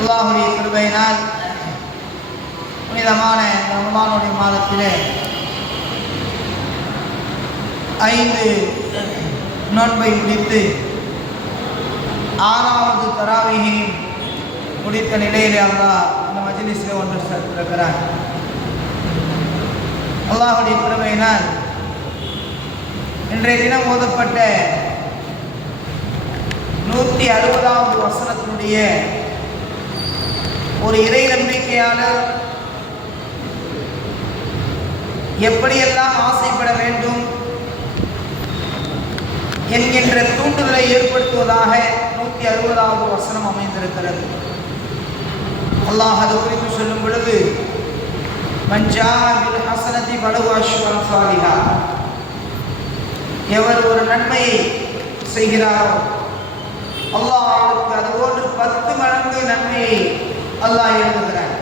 அல்லாஹுடைய கிருபையினால் புனிதமான ரமலானுடைய மாதத்திலே 5 நோன்பை முடித்து 6வது தராவீஹையும் முடித்த நிலையிலே அல்லாஹ் இந்த மஜ்லிஸில் ஒன்று சேர்த்திருக்கிறார். அல்லாஹுடைய கிருபையினால் இன்றைய தினம் ஓதப்பட்ட 160வது வசனத்தினுடைய ஒரு இறை நம்பிக்கையாளர் எப்படியெல்லாம் ஆசைப்பட வேண்டும் என்கின்ற தூண்டுதலை ஏற்படுத்துவதாக 160வது வசனம் அமைந்திருக்கிறது. அல்லாஹ் அது குறித்து சொல்லும் பொழுது, மஞ்சாபில் ஹசனதி பலவு அஷ்வன் சாலிஹா, எவர் ஒரு நன்மையை செய்கிறாரோ அல்லாஹ் அவருக்கு அதுபோன்று 10 மடங்கு நன்மையை அல்லாஹ் எழுதுகிறார்.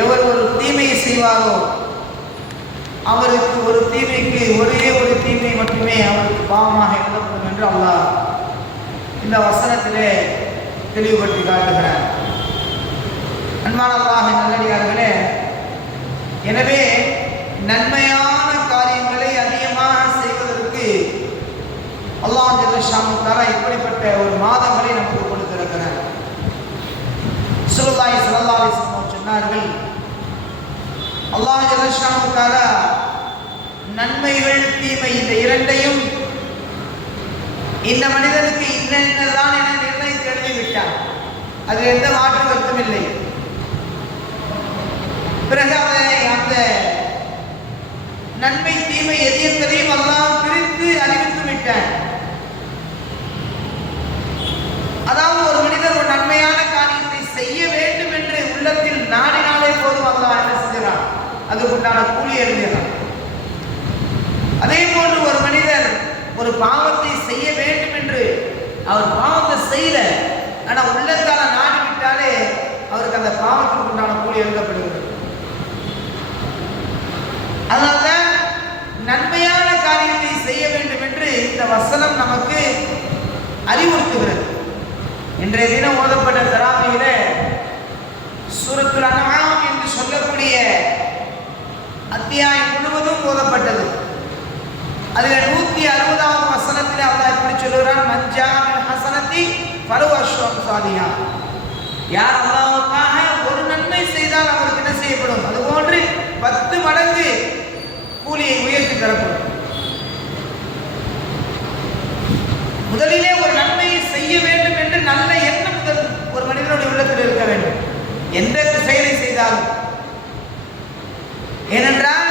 எவர் ஒரு தீமையை செய்வாரோ அவருக்கு ஒரு தீமைக்கு ஒரே ஒரு தீமை மட்டுமே அவருக்கு பாவமாக எழுதப்படும் என்று அல்லாஹ் இந்த வசனத்திலே தெளிவுபடுத்தி காட்டுகிறார். அன்பான அல்லாஹ்வின் நல்லடியார்களே, எனவே நன்மையான காரியங்களை அதிகமாக செய்வதற்கு அல்லாஹ் ஜல்லஷானஹு தஆலா இப்படிப்பட்ட ஒரு மாதங்களை நமக்கு கொடுத்திருக்கிறார். ரசூலுல்லாஹி ஸல்லல்லாஹு அலைஹி வஸல்லம் சொன்னார்கள், அல்லாஹ் ஜல்லஷானஹு தஆலா நன்மைகள் தீமை இந்த இரண்டையும் இந்த மனிதனுக்கு இன்னதான் என நிர்ணயித்து எழுதிவிட்டார். அதில் எந்த மாற்று கருத்தும் இல்லை. பிறகு அந்த நன்மை தீமை எது என்பதையும் அல்லாஹ் பிரித்து அறிவித்து விட்டார். அதாவது ஒரு மனிதர் ஒரு நன்மையான காரியத்தை செய்ய வேண்டும் என்று உள்ளத்தில் நாடினாலே போதும், அல்லாஹ் என்ன செஞ்சான், அதுக்குண்டான கூலி எழுதுகிறான். அதே போன்று ஒரு மனிதர் ஒரு பாவத்தை செய்ய வேண்டும் என்று அவர் பாவத்தை செய்யல, ஆனால் உள்ளத்தால நாடி விட்டாலே அவருக்கு அந்த பாவத்துக்கு உண்டான கூலி எழுதப்படுகிறது. அதனால்தான் நன்மையான காரியத்தை செய்ய வேண்டும் என்று இந்த வசனம் நமக்கு அறிவுறுத்துகிறது. இன்றைய தினம் ஓதப்பட்ட தராவியில சூரத்துல் அன்ஆம் என்று சொல்லக்கூடிய அத்தியாயம் முழுவதும் ஓதப்பட்டது. அதில் 160வது வசனத்தில் அல்லாஹ் இப்படி சொல்கிறான், மஞ்சாபில் ஹசனத்தி ஃபலஹு அஷ்வன் சாலிஹா, யார் அல்லாஹ்வுக்காக ஒரு நன்மை செய்தால் அவருக்கு என்ன செய்யப்படும், அதுபோன்று 10 மடங்கு கூலியை உயர்த்தி தரப்படும். முதலிலே ஒரு நன்மையை செய்ய வேண்டும் என்று நல்ல எண்ணம் ஒரு மனிதனுடைய உள்ளத்தில் இருக்க வேண்டும், எந்த செயலை செய்தாலும். ஏனென்றால்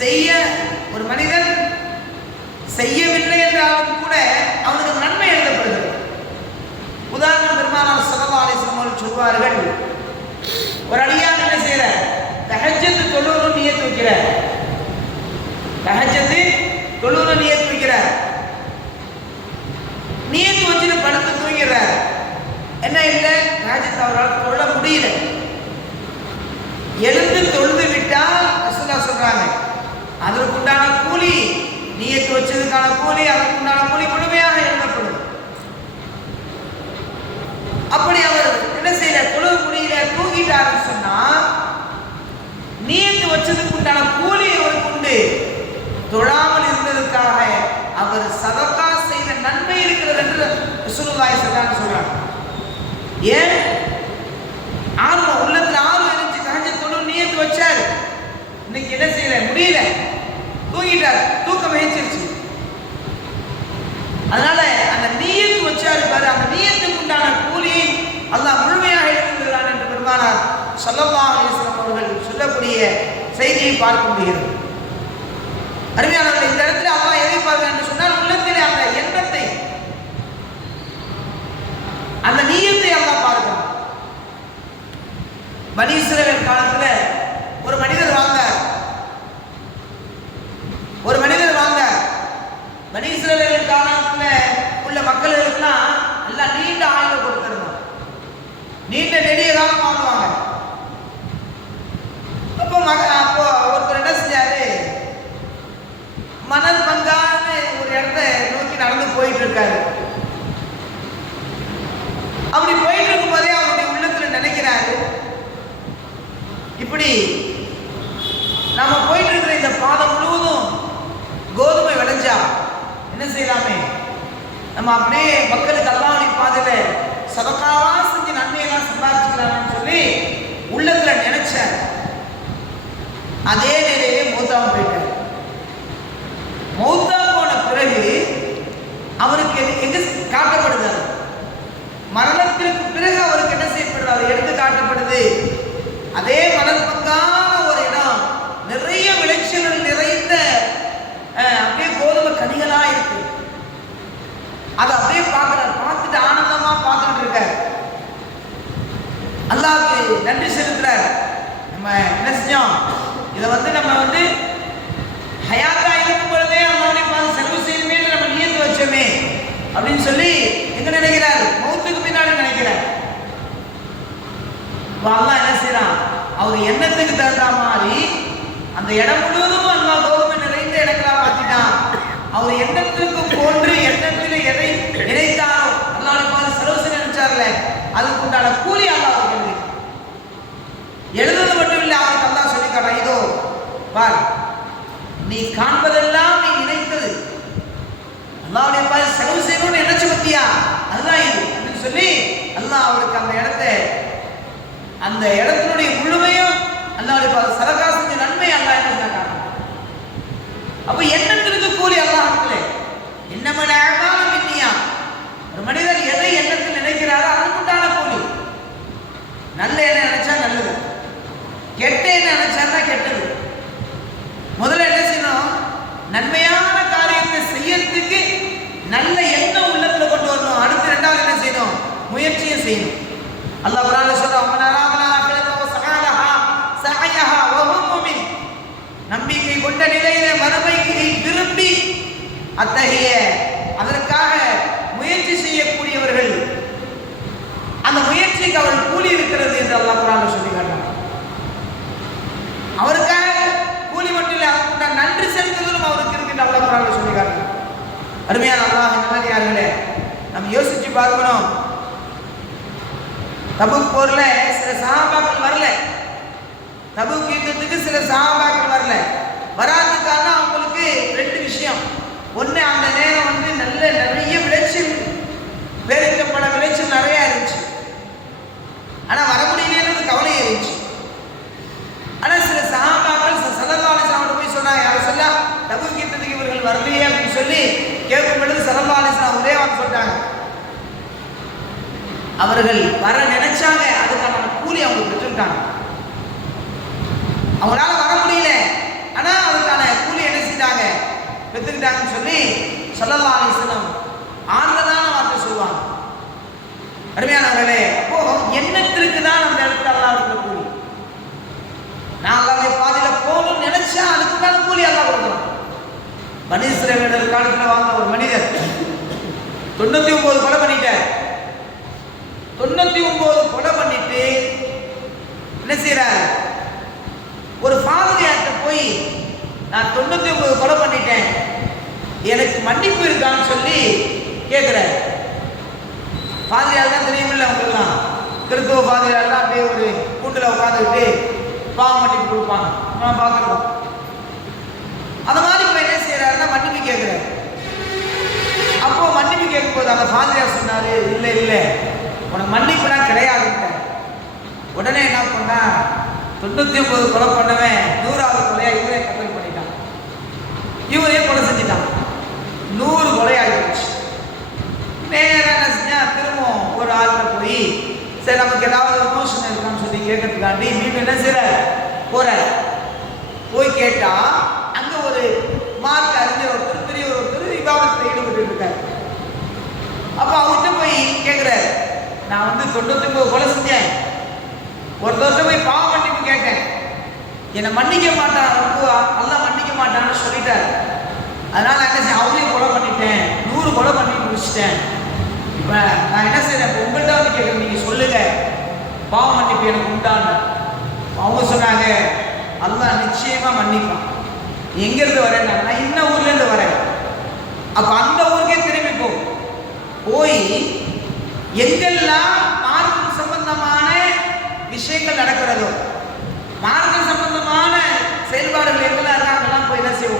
செய்ய ஒரு மனிதன் செய்யவில்லை என்றாலும் கூட அவனுக்கு நன்மை எழுதப்படுகிறது. உதாரணம், பெருமானார் ஸல்லல்லாஹு அலைஹி வஸல்லம் அவர்கள் சொல்வார்கள், ஒரு அடியான் என்ன செய்யற, தஹஜ்ஜத் தொழுகணும் நியத் வைக்கிற, தஹஜ்ஜத் தொழுகணும் நியத் வைக்கிற, நியத் வச்சுட்டு படுத்து தூங்கிற, என்ன இல்லை தஹஜ்ஜத் அவரால் தொழ முடியல, எழுந்து தொழுது விட்டால் ரசூலுல்லாஹ் சொல்றாங்க அதற்குண்டான கூலி, நியத் வச்சதுக்கான கூலி, அதற்குண்டான கூலி முழுமையாக எழுதப்படும். அப்படி அவர் என்ன செய்யல, தொழுக முடியல, தூங்கிட்டாருன்னு சொன்னா நியத் வச்சதுக்கு உண்டான கூலி அவருக்கு உண்டு. தொழாமல் இருந்ததற்காக அவர் சதகா செய்த நன்மை இருக்கிறது என்று ரசூலுல்லாஹி ஸல்லல்லாஹு அலைஹி வஸல்லம் சொல்றாங்க. ஏன் ஆர்வம் உள்ளத்துல ஆர்வம் இருந்துச்சு, தஹஜ்ஜத் தொழு நியத் வச்சார், இன்னைக்கு என்ன செய்யல முடியல, தூங்கிட்டார், தூக்கம் வகிச்சிருச்சு. அதனால அந்த நியத் வச்சாரு பாரு, அந்த நியத்துக்கு உண்டான கூலி அல்லாஹ் முழுமையாக எழுதுகிறான் என்று பெருமானார் ஸல்லல்லாஹு அலைஹி வஸல்லம் அவர்கள் சொல்லக்கூடிய செய்தியை பார்க்க முடிகிறது. அருமையானவர்கள், இந்த இடத்துல அல்லாஹ் எதை பார்க்கிறார் என்று சொன்னால், உள்ளத்திலே அந்த எண்ணத்தை, அந்த நியத்தை அல்லாஹ் பார்க்கிறான். பனி இஸ்ரவேல் காலத்துல ஒரு மனிதர் வாழ்ந்தார். பனி இஸ்ரவேல் காலத்துல உள்ள மக்களுக்கெல்லாம் நல்லா நீண்ட ஆயுளை கொடுத்திருந்தார், நீண்ட நெடிய காலம் வாழ்வாங்க. அப்போ ஒருத்தர் என்ன செஞ்சாரு, மணல் பங்கான ஒரு இடத்த நோக்கி நடந்து போய் போயிட்டு இருக்காரு. அப்படி போயிட்டு இருக்கும் போதே அவருடைய உள்ளத்துல நினைக்கிறாரு, இப்படி நம்ம போயிட்டு இருக்கிற இந்த பாதம் முழுவதும் கோதுமை விளைஞ்சா என்ன செய்யலாமே, நம்ம அப்படியே மக்களுக்கு அல்லாஹ்வுடைய பாதையில சதகாவா செஞ்சு நன்மையெல்லாம் சம்பாதிச்சுக்கலாம்னு சொல்லி உள்ளத்துல நினைச்சார். அதே நிலையிலே மௌத்தாவும் போயிட்டார். மௌத்தா போன பிறகு அவருக்கு எங்க காட்டப்படுது, மரணத்திற்கு பிறகு அவருக்கு என்ன செய்யப்படுது, எடுத்து காட்டப்படுது. அதே மணற்பங்கான ஒரு இடம், நிறைய விளைச்சல்கள் நிறைந்த அப்படியே கோதுமை கனிகளா இருக்கு. அதை அப்படியே பார்க்கிறார். பார்த்துட்டு ஆனந்தமா பார்த்துட்டு இருக்கார். அல்லாஹ்வுக்கு நன்றி செலுத்துறார். நம்ம என்ன செஞ்சோம், இதை நம்ம ஹயாத்தா இருக்கும் பொழுதே அல்லாஹ்வுடைய பாதையில் செலவு செய்யணுமே நம்ம நியத்து வச்சோமே அப்படின்னு சொல்லி எங்க நினைக்கிறார், மௌத்துக்கு பின்னாடி நினைக்கிறார். அல்லாஹ் என்ன செய்யறான், அவர் எண்ணத்துக்கு தகுந்த மாதிரி அந்த இடம் முழுவதும் அல்லாஹ் கோதுமை நிறைந்த இடங்களா மாத்திட்டான். அவர் எண்ணத்துக்கு போன்று எண்ணத்தில் எதை நினைத்தாரோ அல்லாஹ்வுடைய பாதையில் செலவு செய்ய நினைச்சார்ல, அதுக்கு உண்டான கூலி அல்லாஹ் எழுதுறது மட்டும் இல்லை, அவருக்கு அல்லாஹ் சொல்லி காட்டுறான், இதோ பார், நீ காண்பதெல்லாம் நீ நினைத்தது அல்லாஹ்வுடைய பாதையில் செலவு செய்யணும்னு நினைச்சு பத்தியா, அதுதான் இது அப்படின்னு சொல்லி அல்லாஹ் அவருக்கு அந்த இடத்தினுடைய முழுமையும் அல்லாஹ்வுடைய பாதையில் சதகா செஞ்ச நன்மை அல்லாஹ் என்ன சொன்னாங்க. அப்ப எண்ணத்திற்கு கூலி அல்லாஹ் இருக்குல்ல, என்னமன அழகான மின்னியா, ஒரு மனிதன் எதை எண்ணத்தில் நினைக்கிறாரோ அதுக்குண்டான கூலி. நல்ல எண்ணம் நினைச்சா நல்லது, கெட்ட எண்ணம் நினைச்சா கெட்டது. முதல்ல என்ன செய்யணும், நன்மையான காரியத்தை செய்யறதுக்கு நல்ல எண்ணம் உள்ளத்துல கொண்டு வரணும். அடுத்து இரண்டாவது என்ன செய்யணும், முயற்சியை செய்யணும். அல்லாஹ் குர்ஆன்ல சொல்றான், நம்பிக்கை கொண்ட நிலையில மறுமையை விரும்பி அத்தகைய அதற்காக முயற்சி செய்யக்கூடியவர்கள், அந்த முயற்சிக்கு அவள் கூலி இருக்கிறது என்று அல்லாஹ் குர்ஆன்ல சொல்லி காட்டுறான். அவருக்காக கூலி மட்டும் இல்லை, அவருக்கு நன்றி செலுத்துவதும் அவருக்கு இருக்கு அல்லாஹ் குர்ஆன்ல சொல்லி காட்டுறான். அருமையான அல்லாஹ் நல்லடியார்களே, நம்ம யோசிச்சு பார்க்கணும். தபூக் போர்ல சில சஹாபாக்கள் வரல, தபூக் யுத்தத்துக்கு சில சஹாபாக்கள் வரல. வராதுக்கான அவங்களுக்கு ரெண்டு விஷயம். ஒன்று, அந்த நேரம் நிறைய விளைச்சல், வேலைக்கப்பட விளைச்சல் நிறைய இருந்துச்சு. ஆனால் வர முடியலன்றது கவலை இருந்துச்சு. ஆனால் சில சஹாபாக்கள் ஸல்லல்லாஹு அலைஹி வஸல்லம் போய் சொன்னாங்க, யாரும் சொல்ல தபூக் யுத்தத்துக்கு இவர்கள் வரலையே அப்படின்னு சொல்லி கேட்கும் பொழுது ஸல்லல்லாஹு அலைஹி வஸல்லம் ஒரே வார்த்தை சொல்லிட்டாங்க, அவர்கள் வர நினைச்சாங்க, அதுக்கான கூலி அவங்க பெற்றுட்டாங்க. அவங்களால வர முடியல, ஆனா அதுக்கான கூலி என்ன செஞ்சாங்க, பெற்றுக்கிட்டாங்கன்னு சொல்லி ஸல்லல்லாஹு அலைஹி வஸல்லம் ஆறுதலான வார்த்தை சொல்லுவாங்க. அருமையானவர்களே, அப்போ எண்ணத்திற்கு தான் அந்த இடத்துல அல்லாஹ் கொடுக்கிற கூலி. நான் அல்லாஹ்வுடைய பாதையில போகணும்னு நினைச்சா அதுக்குண்டான கூலி அல்லாஹ் கொடுக்குறான். பனி இஸ்ரவேலர் காலத்துல வாழ்ந்த ஒரு மனிதர் 99 கொலை பண்ணிட்டார். 99 கொலை பண்ணிட்டு என்ன செய்யறாரு, ஒரு பாதிரியார்ட்ட போய் நான் 99 கொலை பண்ணிட்டேன், எனக்கு மன்னிப்பு இருக்கான்னு சொல்லி கேட்கிறார். பாதிரியார் தான் தெரியுமில்ல அவங்களுக்குலாம், கிறிஸ்துவ பாதிரியார்லாம் அப்படியே ஒரு கூண்டுல உட்காந்துக்கிட்டு பாவ மன்னிப்பு கொடுப்பாங்க, நான் பார்த்துருக்கோம். அந்த மாதிரி இப்போ என்ன செய்யறாருன்னா மன்னிப்பு கேட்கிறார். அப்போ மன்னிப்பு கேட்கும்போது அந்த பாதிரியார் சொன்னாரு, இல்லை இல்லை உனக்கு மன்னிப்புலாம் கிடையாதுங்க. உடனே என்ன பண்ணா, 99 கொலை பண்ணவன் 100வது கொலையா இவரே கத்தல் பண்ணிட்டான், இவரே கொலை செஞ்சுட்டான். 100 கொலையாகிடுச்சு. நேரம் என்ன செஞ்சா, திரும்பவும் ஒரு ஆள்கிட்ட போய் சரி நமக்கு ஏதாவது எமோஷன் இருக்கான்னு சொல்லி கேட்கறதுக்காண்டி மீண்டும் என்ன செய்யற போற. போய் கேட்டா அங்க ஒரு மார்க் அறிஞர் ஒருத்தர், பெரிய ஒருத்தர் விவாதத்தில் ஈடுபட்டு இருக்காரு. அப்போ அவர்கிட்ட போய் கேட்கிறாரு, நான் 99 கொலை செஞ்சேன், ஒருத்தர்கிட்ட போய் பாவ மன்னிப்பு கேட்டேன், என்னை மன்னிக்க மாட்டான், அல்லாஹ் மன்னிக்க மாட்டான்னு சொல்லிட்டாரு. அதனால என்ன செய்ய, அவரையும் கொலை பண்ணிட்டேன், 100 கொலை பண்ணி முடிச்சிட்டேன். இப்போ நான் என்ன செய்யறேன், இப்போ உங்கள்கிட்ட கேட்குறேன், நீங்க சொல்லுங்க பாவ மன்னிப்பு எனக்கு உண்டான்னு. அவங்க சொன்னாங்க, அல்லாஹ் நிச்சயமா மன்னிப்பான். எங்க இருந்து வரேன், நான் இன்ன ஊர்ல இருந்து வரேன். அப்ப அந்த ஊருக்கே திரும்பி போய் எங்கெல்லாம் மார்க்கம் சம்பந்தமான விஷயங்கள் நடக்கிறதோ, மார்க்கம் சம்பந்தமான செயல்பாடுகள் எங்கெல்லாம் இருக்காங்கலாம் போய் என்ன செய்ய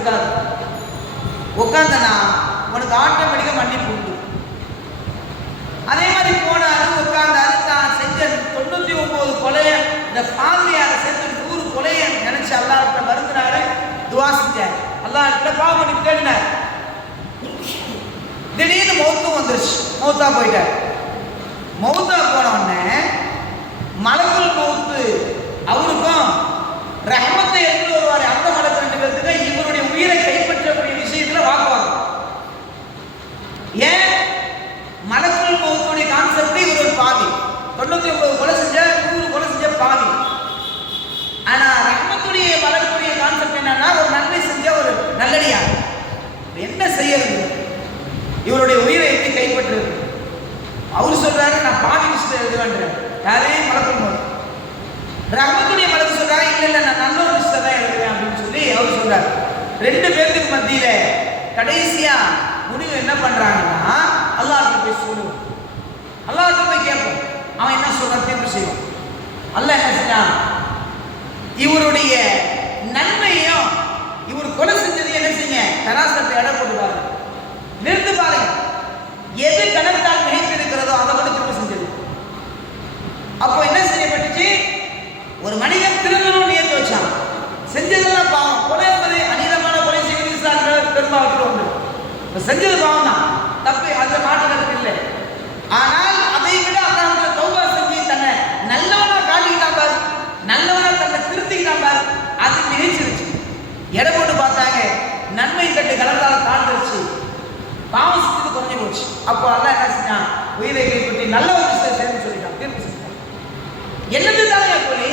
உட்கார்ந்தனா உனக்கு ஆட்டோமேட்டிக்கா மன்னிப்பு உண்டு. அதே மாதிரி போனாரு, உட்கார்ந்தாரு, தான் செஞ்ச 99 கொலைய இந்த ஃபாமிலியார சேர்த்து 100 கொலைய நினைச்சு அல்லாஹ்கிட்ட வருந்தினாரு, துஆ செஞ்சாரு, அல்லாஹ்கிட்ட பாவ மன்னிப்பு தேடினார். திடீர்னு மௌத்து வந்துருச்சு, மௌத்தா போயிட்டார். மௌத்தா போன உடனே மலக்குல் மௌத்து அவருக்கும் ரஹ்மத்தை எடுத்து வருவாரு. அந்த மலக்கு 2 பேருக்கு இவருடைய உயிரை கைப்பற்றக்கூடிய விஷயத்துல வாக்குவாதம். ஏன்? மலக்குல் மௌத்துடைய கான்செப்ட் இவர் ஒரு பாவி, 99 கொலை செஞ்ச 100 கொலை செஞ்ச பாவி. ஆனா ரஹ்மத்துடைய மலக்குடைய கான்செப்ட் என்னன்னா ஒரு நன்மை செஞ்ச ஒரு நல்லடியார். என்ன செய்யறது? இவருடைய உயிரை எப்படி கைப்பற்றுறது? அவர் சொல்றாரு நான் பாவி லிஸ்ட்ல எழுதுவேன். யாரே மலக்குல் மௌத். ரஹ்மத்துடைய மலக்கு சொல்றாரு இல்ல நான் நல்ல ஒரு லிஸ்ட்ல தான் எழுதுவேன் அப்படின்னு சொல்லி அவர் சொல்றாரு. 2 பேருக்கு மத்தியில கடைசியா முடிவு என்ன பண்றாங்கன்னா அல்லாஹ்கிட்ட போய் சொல்லுவோம், அல்லாஹ்கிட்ட போய் கேட்போம், அவன் என்ன சொல்றான் தீர்ப்பு செய்வோம். அல்லாஹ் என்ன செஞ்சான்? இவருடைய நன்மையும் இவர் கொலை செஞ்சது என்ன செய்யுங்க, தராசத்தை எடை போட்டு பாருங்க, நிறுத்து பாருங்க, எது கணத்தால் மிகைத்து இருக்கிறதோ அதை மட்டும் திரும்ப செஞ்சது. அப்போ என்ன செய்யப்பட்டுச்சு? ஒரு மனிதன் திருந்தணும் நியத்து வச்சான், செஞ்சதெல்லாம் பாவம். கொலை என்பது அநீதமான கொலை செய்வது பெரும்பாவத்தில் உண்டு. செஞ்சது பாவம் தான், தப்பு, அந்த மாற்று கருத்து இல்லை. ஆனால் அதை விட அந்த தௌபா செஞ்சு தன்னை நல்லவனா காட்டிக்கிட்டான் பாரு, நல்லவனா தன்னை திருத்திக்கிட்டான் பாரு, அது மிகைச்சிருச்சு. எடை போட்டு பார்த்தாங்க, நன்மை கட்டு கலந்தால் தாழ்ந்துருச்சு, பாவம் செஞ்சது குறைஞ்சு போச்சு. அப்போ அல்லாஹ் என்ன செஞ்சான்? உயிரை கைப்பற்றி நல்ல ஒரு விஷயம் சேர்ந்து சொல்லிட்டான், தீர்ப்பு செஞ்சான். என்னது தானே போலி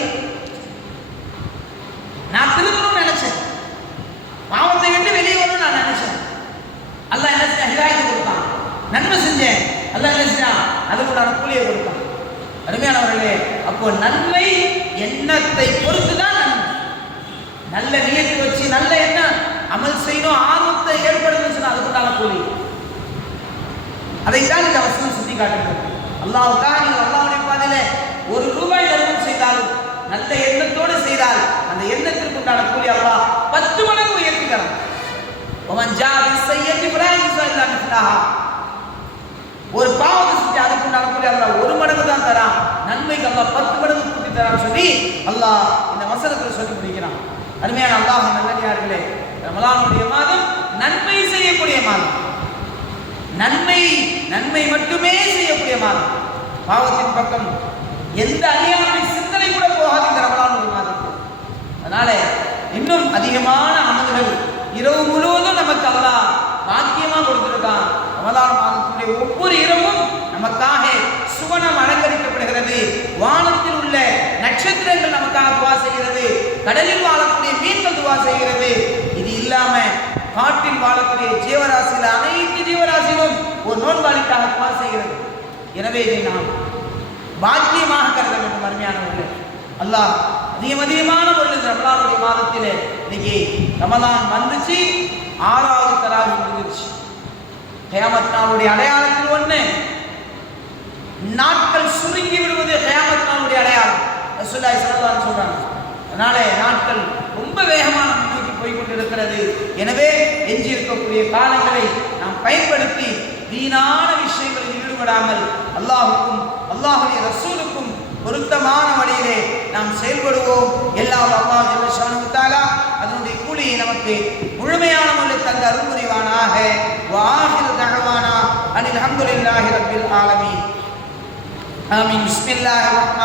நான் திரும்பணும்னு நினைச்சேன், பாவத்தை விட்டு வெளியே வரணும்னு நான் நினைச்சேன். அல்லாஹ் என்ன செஞ்சான்? ஹிதாயத்தை கொடுத்தான், நன்மை செஞ்சேன், அல்லாஹ் என்ன செஞ்சான்? அதுக்கு நான் கூலியை கொடுத்தான். அருமையானவர்களே, அப்போ நன்மை எண்ணத்தை பொறுத்து தான் நன்மை. நல்ல நியத்து வச்சு நல்ல எண்ணம் அமல் செய்யணும், ஆர்வத்தை ஏற்படுத்துன்னு சொன்னா அதுக்குண்டான கூலி. அதைத்தான் இந்த வசனம் சுட்டி காட்டுகிறது. அல்லாஹ்வுக்காக நீங்கள் அல்லாஹ்வுடைய பாதையில ₹1 தர்மம் செய்தாலும் நல்ல எண்ணத்தோடு செய்தால் அந்த எண்ணத்திற்கு உண்டான கூலி அல்லாஹ் 10 மடங்கு உயர்த்துகிறான். ஒரு பாவத்தை செஞ்சு அதுக்கு உண்டான கூலி அல்லாஹ் 1 மடங்கு தான் தரான், நன்மைக்கு அல்லாஹ் 10 மடங்கு கூட்டி தரான்னு சொல்லி அல்லாஹ் இந்த வசனத்தில் சொல்லி முடிக்கிறான். அருமையான அல்லாஹ் நல்லடியார்களே, ரமலானுடைய மாதம் நன்மை செய்யக்கூடிய மாதம், நன்மை மட்டுமே செய்யக்கூடிய மாதம். பாவத்தின் பக்கம் எந்த அநியாயமான சிந்தனை கூட போகாது இந்த ரமலானுடைய மாதத்தில். அதனால இன்னும் அதிகமான அமல்கள் இரவு முழுவதும் நமக்கு அல்லாஹ் பாக்கியமா கொடுத்திருக்கான். ரமலான் மாதத்துடைய ஒவ்வொரு இரவும் நமக்காக சுவனம் அலங்கரிக்கப்படுகிறது, வானத்தில் உள்ள நட்சத்திரங்கள் நமக்காக துவா செய்கிறது, கடலில் வாழக்கூடிய மீன்கள் துவா செய்கிறது. இது இல்லாம காட்டில் வாழக்கூடிய ஜீவராசிகள் அனைத்து ஜீவராசிகளும் ஒரு நோன்பாளிக்காக துவா செய்கிறது. எனவே இதை நாம் பாக்கியமாக கருத வேண்டும். அருமையானவர்களே, அல்லாஹ் அதிகமான ஒரு ரமலானுடைய மாதத்திலே இன்னைக்கு ரமலான் வந்துச்சு, 6வது தராவி முடிஞ்சிருச்சு. கியாமத் நாளுடைய அடையாளத்தில் ஒண்ணு, நாட்கள் சுருங்கி விடுவது கியாமத் நாளுடைய அடையாளம். ரசூலுல்லாஹி ஸல்லல்லாஹு அலைஹி சொல்றாங்க. அதனால நாட்கள் ரொம்ப வேகமான நோக்கி போய்கொண்டிருக்கிறது. எனவே எஞ்சி இருக்கக்கூடிய காலங்களை நாம் பயன்படுத்தி வீணான விஷயங்களில் ஈடுபடாமல் அல்லாஹ்வுக்கும் அல்லாஹ்வுடைய ரசூலுக்கும் பொருத்தமான வழியிலே நாம் செயல்படுவோம். எல்லாம் அல்லாஹ் ஜல்ல ஷானஹு தஆலா அதனுடைய கூலியை நமக்கு முழுமையான முறையில் தந்த அருள் புரிவானாக. வஆஹிரு தஅவானா அனில் ஹம்துலில்லாஹி ரப்பில் ஆலமீன். ஆமீன். பிஸ்மில்லாஹிர் ரஹ்மானிர்